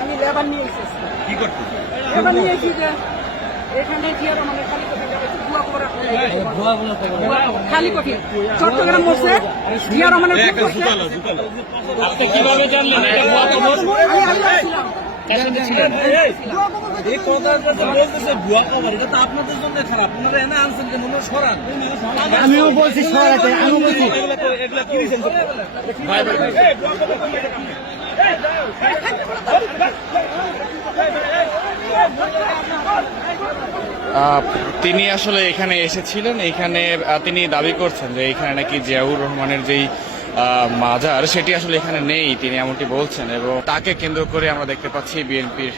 আমি লেবার নিয়ে এসেছি কি করছে লেবার নিয়ে এসেছি এখানে জিয়া রহমানের খালি খালি কঠি চট্টগ্রাম বসে জিয়া রহমানের কীভাবে জানলেন এই কথাটা বলতেছে ভুয়া খবর এটা তো আপনাদের জন্য খারাপ। আপনারা এনে আনছেন কেন? মনে সরান। আমিও বলছি সরাতে আমিও বলছি। এগুলা কি দিয়েছেন তিনি আসলে এখানে এসেছিলেন এখানে তিনি দাবি করছেন যে এখানে নাকি জিয়াউর রহমানের যেই মাজার, সেটি আসলে এখানে নেই, তিনি এমনটি বলছেন, এবং তাকে কেন্দ্র করে আমরা দেখতে পাচ্ছি বিএনপির